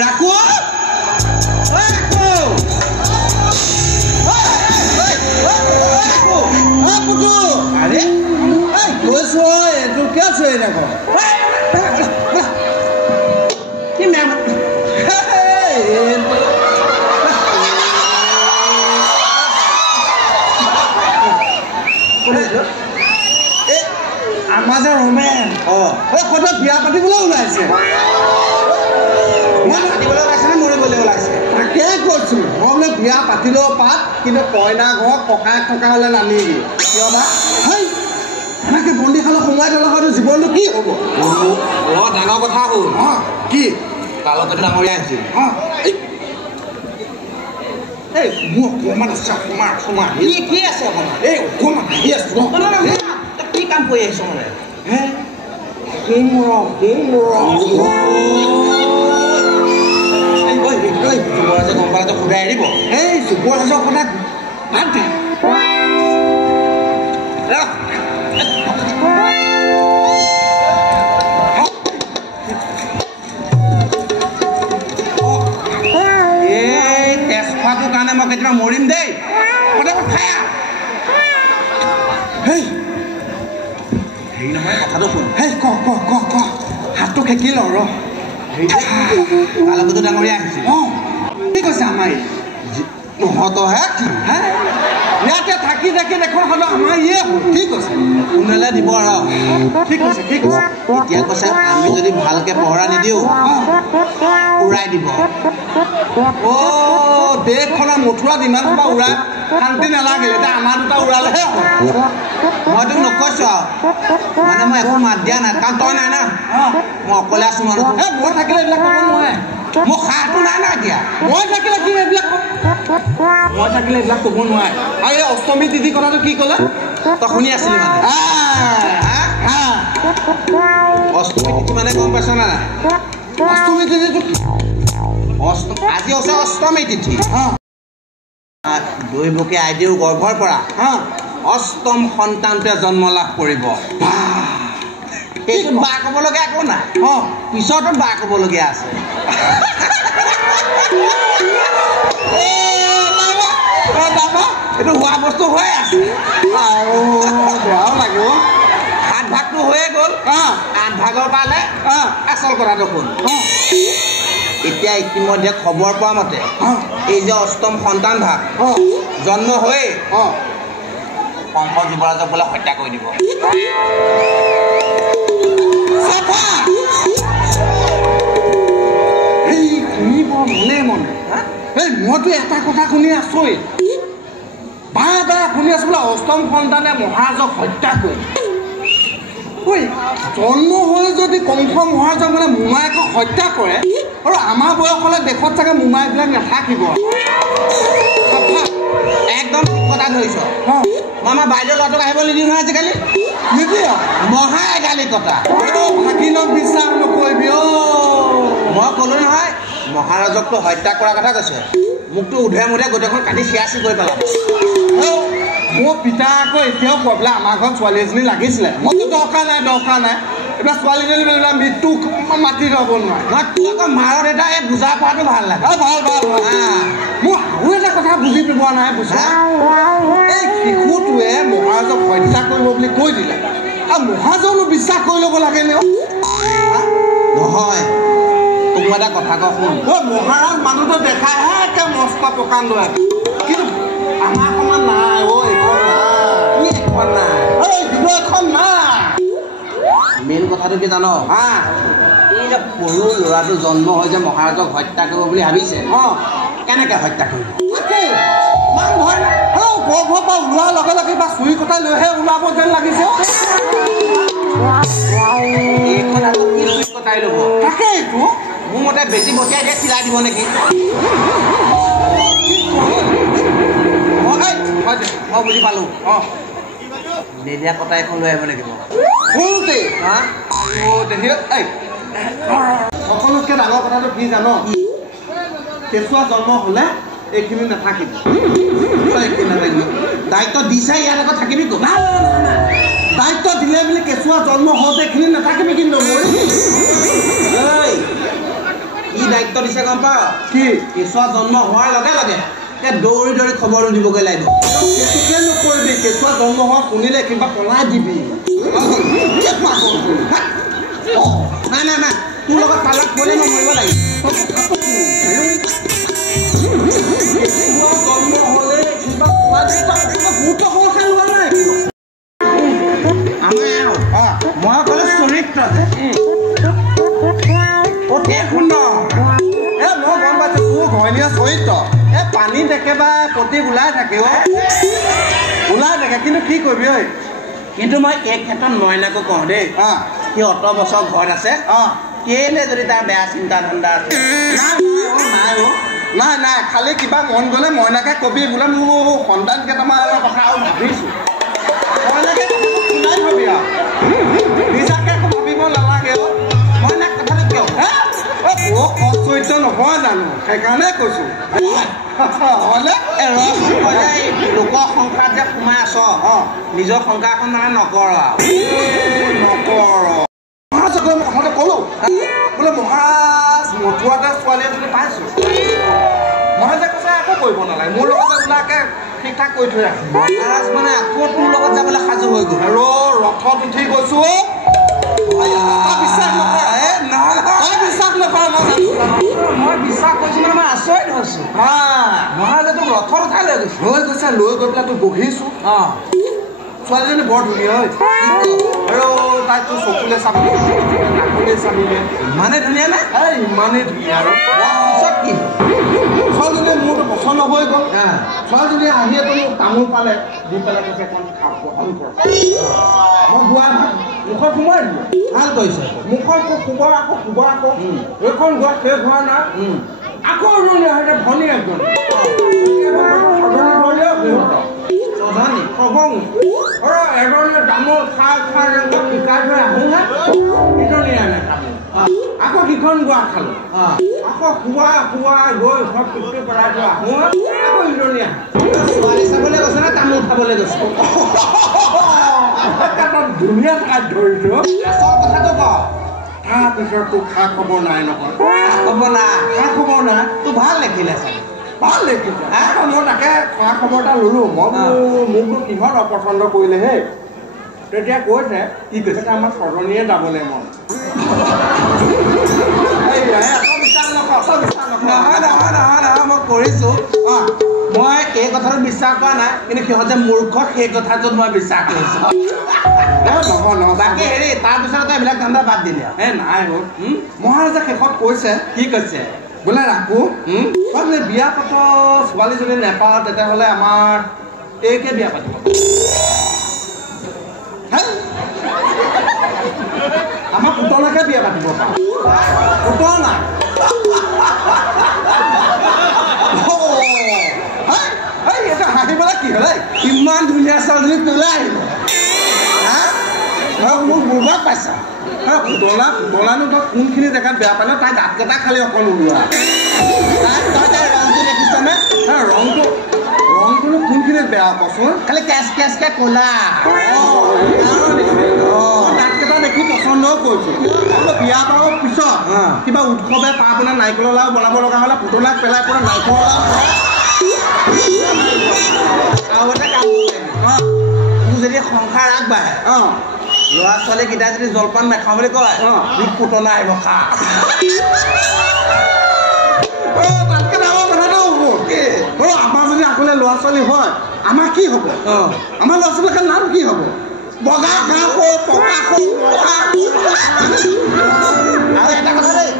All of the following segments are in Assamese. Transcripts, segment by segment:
ৰাখো আৰে কৈছো এইটো কিয় আছো এনেকুৱা কি মেম আমাৰ যে ৰোমেন কথা বিয়া পাতিবলৈ ওলাইছে পাতিবলৈ ওলাইছে নে মৰিবলৈ ওলাইছে তাকে কৈছো মই বোলে বিয়া পাতিলেও পাত কিন্তু কইনা ঘৰত ককায়েক থকা হ'লে নানিবি কিয় বা এনেকৈ বন্দীশালত সোমাই থ'লে হয়তো জীৱনটো কি হ'ব ডাঙৰ কথা হ'ল কি কালতে ডাঙৰীয়া আহিছিল এই মোৰ অকণমান আছে অকণমান কি আছে অকণমান এই অকণমান আহি আছো কি কাম কৰি আহিছ মানে যুৱৰাজে গম পালে সুধাই দিব এই যুৱৰাজৰ কথা বাদ দে এই তেজপাতৰ কাৰণে মই কেতিয়াবা মৰিম দেই হেৰি নহয় কথাটো শুন হেই ক হাতটো খেকি ল ৰ কালগতো ডাঙৰীয়া আহিছিল কি কৈছে আমাৰ তহঁতহে কি ইয়াতে থাকি দেখি দেখোন হ'লেও আমাৰ ইয়ে কি কৈছে কোনেলে দিব আৰু কি কৈছে এতিয়া কৈছে আমি যদি ভালকে পহৰা নিদিওঁ উৰাই দিব দেশখনৰ মথুৰাত ইমান সোপা উৰাই শান্তি নালাগিল এতিয়া আমাৰ দুটা উৰালেহে মই তোক নকৈছো আৰু মানে মই একো মাত দিয়া নাই কাৰণ তই নাই না মই অকলে আছো মানুহ মই থাকিলে এইবিলাক ক'ব নোৱাৰে মোৰ সাহটো নাই না এতিয়া মই থাকিলে কি এইবিলাক ক'ব নোৱাৰে আৰু এই অষ্টমী তিথি কথাটো কি ক'লে তই শুনি আছিলি মানে অষ্টমী তিথি মানে গম পাইছ না অষ্টমী তিথিটো আজি হৈছে অষ্টমী তিথি দৈৱকী আইদেউ গৰ্ভৰ পৰা অষ্টম সন্তানটোৱে জন্ম লাভ কৰিব সেইটো বা ক'বলগীয়া একো নাই পিছতো বা ক'বলগীয়া আছে এইটো হোৱা বস্তু হৈ আছে আৰু বেয়াও লাগিব 7 ভাগটো হৈয়ে গ'ল 8 ভাগৰ পালে আচল কথাটো শুন এতিয়া ইতিমধ্যে খবৰ পোৱা মতে এই যে অষ্টম সন্তান ভাগ জন্ম হৈয়ে কংস যুৱৰাজক বোলে হত্যা কৰি দিব মইতো এটা কথা শুনি আছোই বাৰে শুনি আছো বোলে অষ্টম সন্তানে মহাৰাজক হত্যা কৰি জন্ম হৈ যদি কংস মহাৰাজক মানে মোমায়েকক হত্যা কৰে আৰু আমাৰ বয়সলৈ দেশত চাগে মোমায়েকবিলাক নাথাকিব একদম ঠিক কথা ধৰিছ মই আমাৰ বাইদেউ ল'ৰাটোক আহিব নিদিওঁ নহয় আজিকালি নিদিয় মহা এগালি কথা ভাগিনক বিশ্বাস নকৰিবি মই ক'লো নহয় মহাৰাজকতো হত্যা কৰাৰ কথা কৈছে মোকতো উধে মুধে গোটেইখন কাটি চিয়াচি কৰি পেলাব মোৰ পিতা আকৌ এতিয়াও কৈ পেলাই আমাৰ ঘৰত ছোৱালী এজনী লাগিছিলে মইতো দৰকাৰ নাই এইবিলাক ছোৱালীজনী বিলাক মৃত্যু মাতি ল'ব নোৱাৰে নহয় তোৰ আকৌ মাৰত এটা এই বুজা পোৱাটো ভাল লাগে ভাল মোৰ আৰু এটা কথা বুজি পোৱা নাই বুজা এই শিশুটোৱে মহাৰাজক হত্যা কৰিব বুলি কৈ দিলে আৰু মহাৰাজনো বিশ্বাস কৰি ল'ব লাগে নে নহয় তোক মই এটা কথা কওঁ শুন মহাৰাজ মানুহটো দেখাইহে একে মস্ত প্ৰকাণ্ড কিন্তু আমাৰ সমান নাই এইখন নাই মেইন কথাটো কি জানো এই যে সৰু ল'ৰাটো জন্ম হৈ যে মহাৰাজক হত্যা কৰিব বুলি ভাবিছে কেনেকৈ হত্যা কৰিব গৰ্ভৰ পৰা ওলোৱাৰ লগে লগে বা চুৰি কটাই লৈহে ওলাব যেন লাগিছে এইখন আকৌ কি চুৰি কটাই ল'ব তাকেইতো মোৰ মতে বেছি বটিয়াই দিয়ে চিলাই দিব নেকি মই বুজি পালোঁ নেদিয়া কটা এখন লৈ আহিব লাগিব সকলোতকৈ ডাঙৰ কথাটো কি জান কেঁচুৱা জন্ম হ'লে এইখিনি নাথাকিব দায়িত্ব দিছে ইয়াত আকৌ থাকিবি ক'ত দায়িত্ব দিলে বুলি কেঁচুৱা জন্ম হওঁতে এইখিনি নাথাকিবি কিন্তু কি দায়িত্ব দিছে গম পাৱ কি কেঁচুৱা জন্ম হোৱাৰ লগে লগে দৌৰি দৌৰি খবৰটো দিবগৈ লাগিব কেঁচুকে নকৰিবি কেঁচুৱা জন্ম হোৱা শুনিলে কিবা পলাই দিবি নাই নাই নাই তোৰ লগত পালাক গ'লে মই মৰিব লাগিব জন্ম হ'লে কিবা পলাই গুৰুত্ব সহকাৰে লোৱা নাই মই ক'লো চৰিত্ৰ অতি সুন্দৰ মই গম পাইছোঁ তোৰ ঘৈণীয়া চৰিত্ৰ পানী একেবাৰে প্ৰতীক ওলাই থাকে ওলাই থাকে কিন্তু কি কৰিবি ঐ কিন্তু মই এই ক্ষেত্ৰত মইনাকো কওঁ দেই সি অত বছৰ ঘৰত আছে কেলে যদি তাৰ বেয়া চিন্তা ধান্দা আছে নাই নাই খালি কিবা মন গ'লে মইনাকে কবি বোলে মোৰ সন্তান কেইটামানৰ কথা আৰু ভাবিছোঁ মইনাকে শুনাই ভাবি আৰু নিজাকে একো ভাবিব নালাগে মইনাক কথাটো কিয় চৰিত্ৰ নহয় জানো সেইকাৰণে কৈছোঁ হয়নে লোকৰ সংসাৰত যে সোমাই আছ নিজৰ সংসাৰখন মানে নকৰ কথাটো ক'লো বোলে মহাৰাজ মথুৱাতে ছোৱালী এজনী পাইছোঁ মহাৰাজে কৈছে একো কৰিব নালাগে মোৰ লগতে ওলাকে ঠিক ঠাক কৰি থৈ আছোঁ মহাৰাজ মানে আকৌ তোৰ লগত যাবলৈ সাজু হৈ গ'ল আৰু ৰথত উঠি গৈছোঁ বিশ্বাস নকৰ মই বিশ্বাস কৰিছোঁ মানে মই আচৰিত হৈছোঁ মহাৰাজে তোক ৰথত উঠাই লৈ গৈছোঁ লৈ গৈছে লৈ গৈ পেলাই তোক বহিছোঁ ছোৱালীজনী বৰ ধুনীয়া হয় আৰু তাই তোৰ চকুলে চাবিলে নাকলে চাবিলে ইমানে ধুনীয়া নে ইমানেই ধুনীয়া আৰু পিছত কি ছোৱালীজনীয়ে মোৰতো পচন্দ হৈ গ'ল ছোৱালীজনীয়ে আহিয়ে তোৰ তামোল পালে দি পেলাই কৈছে এখন খাপ গ্ৰহণ কৰ মই গোৱা মুখত সোমাই দিলোঁ ভাল কৰিছে মুখত শুব আকৌ এইখন গোৱা শেষ হোৱা নাই আকৌ ভনী একজন এজনে তামোল খাই শিকাই থৈ আহোঁ ইজনী আনে তামোল আকৌ কিখন গোৱা খালোঁ আকৌ খুৱাই গৈ ঘৰত পিঠি পেলাই থৈ আহোঁ আকৌ ইজনী আহে ছোৱালী চাবলৈ গৈছে নে তামোল খাবলৈ গৈছে ধুনীয়া ঠাইত ধৰিছোঁ আচল কথাটো ক তাৰপিছত তোৰ খা খবৰ নাই নহয় খা খবৰ নাই তোৰ ভাল দেখিলে চাগে ভাল দেখিছে মই তাকে খা খবৰ এটা ল'লোঁ মই মোকতো কিহত অপচন্দ কৰিলে হে তেতিয়া কৈছে কি কৈছে আমাৰ ছজনীয়ে যাবলৈ মন নহয় মই কৰিছোঁ মই এই কথাটো বিশ্বাস কৰা নাই কিন্তু সিহঁত যে মূৰ্খ সেই কথাটোত মই বিশ্বাস কৰিছোঁ নহয় বাকী হেৰি তাৰপিছত এইবিলাক ধান্দা বাদ দিলে নাই মহাৰাজে শেষত কৈছে কি কৈছে বোলে ৰাখো বোলে বিয়া পাত ছোৱালীজনী নেপাওঁ তেতিয়াহ'লে আমাৰ এইকে বিয়া পাতিব আমাৰ পুতলাকে বিয়া পাতিব পাৰোঁ পুতলা এটা হাঁহিবলৈ কি হ'লে ইমান ধুনীয়া ছোৱালীজনী তোলে আহিব মোক বুৰ্বক পাইছা পুতলানো তই কোনখিনি জেগাত বেয়া পালে তাই দাঁতকেইটা খালি অকণ ওলোৱা তাই ৰংটো দেখিছনে ৰংটোনো কোনখিনিত বেয়া কচোন খালি কেচকে ক'লা দাঁতকেইটা দেখি পচন্দও কৰিছোঁ বিয়া পাবৰ পিছত কিবা উৎসৱে পাৰ্বণে নাৰিকলৰ লাও বনাব লগা হ'লে পুতলাক পেলাই পৰা নাৰিকলৰ লাও আৰু এটা কাম মোক যদি সংসাৰ আগবাঢ়ে ল'ৰা ছোৱালীকেইটাই যদি জলপান নাখাওঁ বুলি কয় পুতলা আহিব খা তাতকৈ ডাঙৰ কথাটো হ'ব আমাৰ যদি আগলৈ ল'ৰা ছোৱালী হয় আমাৰ কি হ'ব আমাৰ ল'ৰা ছোৱালীৰ নাম কি হ'ব বগা ঘাঁহ পকা আৰু এটা কথা দেই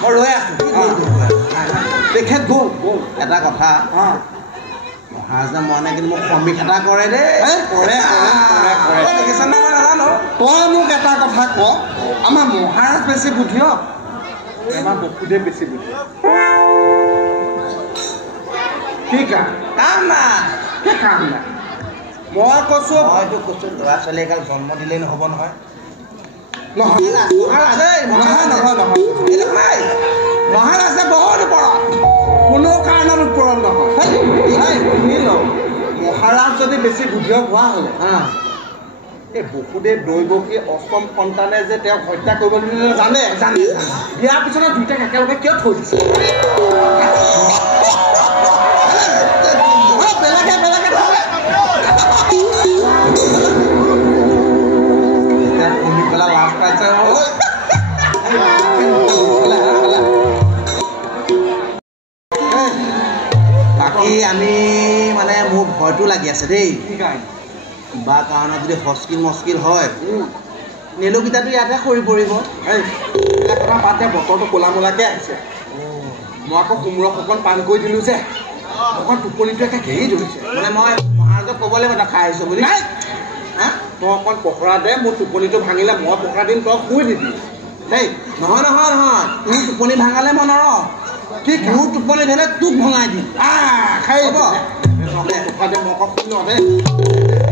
মই ৰৈ আছো তেখেত গ'ল এটা কথা মহাৰাজা মনে কিন্তু মোক সমীক এটা কৰে দেই দেখিছে নে মই নাজানো তই মোক এটা কথা ক আমাৰ মহাৰাজ বেছি বুদ্ধি আমাৰ বসুদেৱ বেছি বুদ্ধি কি কাম নাই মই কৈছোঁ হয়তো কৈছোঁ ল'ৰা ছোৱালী এগাল জন্ম দিলেই নহ'ব নহয় নহয় মহাৰাজ নহয় নহয় নহয় এইটো নাই মহাৰাজ বহুত ওপৰত কোনো কাৰণত ওপৰত নহয় শুনি লওঁ মহাৰাজ যদি বেছি বুদ্ধিয়ক হোৱা হ'লে এই বসুদেৱ দৈৱকী অষ্টম সন্তানে যে তেওঁক হত্যা কৰিব জানে বিয়াৰ পিছত দুইটাক একেলগে কিয় থৈ দিছে বেলেগে বেলেগে শুনি পেলাই লাভ পাইছে বাকী আমি মানে মোৰ ভয়টো লাগি আছে দেই কিবা কাৰণত যদি হস্কিল মস্কিল হয় নেলুকেইটাটো ইয়াতে সৰি পৰিব কথা পাতে বতৰটো ক'লা মোলাকৈ আহিছে মই আকৌ কোমোৰা অকণ পান কৰি দিলোঁ যে অকণ টোপনিটো একে ঘেৰি ধৰিছে মানে মই মহাৰাজক ক'ব লাগিব তই খাই আহিছোঁ বুলি নাই তই অকণ পখৰা দে মোৰ টোপনিটো ভাঙিলে মই পখৰা দিম তই শুই দিবি দেই নহয় নহয় নহয় তোৰ টোপনি ভাঙালে মই নৰ কি মোৰ টোপনি ধৰিলে তোক ভঙাই দিম খাই হ'ব পখৰা দে মই অকণ শুই লওঁ দেই